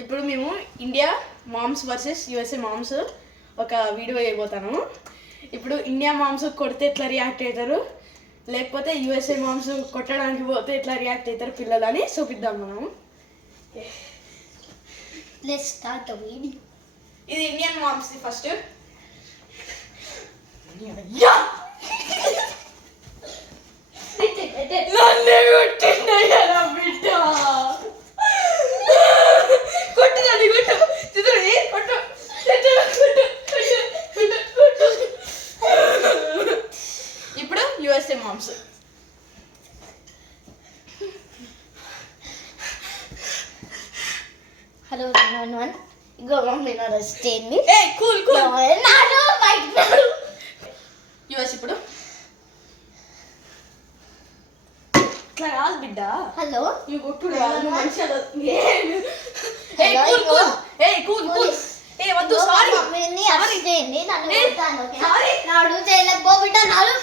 ఇప్పుడు మేము India moms versus USA moms ఒక వీడియో వేయబోతాను. ఇప్పుడు ఇండియా మామ్స్ కొడితే ఎట్లా రియాక్ట్ అవుతారు, లేకపోతే యుఎస్ఏ మామ్స్ కొట్టడానికి పోతే ఎట్లా రియాక్ట్ అవుతారు పిల్లలు అని చూపిద్దాం మనము. Let's start the video. ఇది ఇండియన్ మామ్స్ ఫస్ట్. ఇప్పుడు యుఎస్ఏ మామ్స్. హలో వన్ ఇగో మమ్మీ నా రెస్ట్ చేయండి. ఏ కూల్ కూల్. నాడు బయట నాడు. యుఎస్ ఇప్పుడు ఇట్లా కాదు బిడ్డ. హలో నువ్వు కొట్టుడు కాదు మనిషి. ఏ కూల్ కూల్. ఏ కూల్ కూల్. ఏ వద్దు సారీ. మమ్మీని అరెస్ట్ చేయండి. నన్ను కొడతాను. సారీ. నాడు చేయలేకపో బిడ్డ నాడు.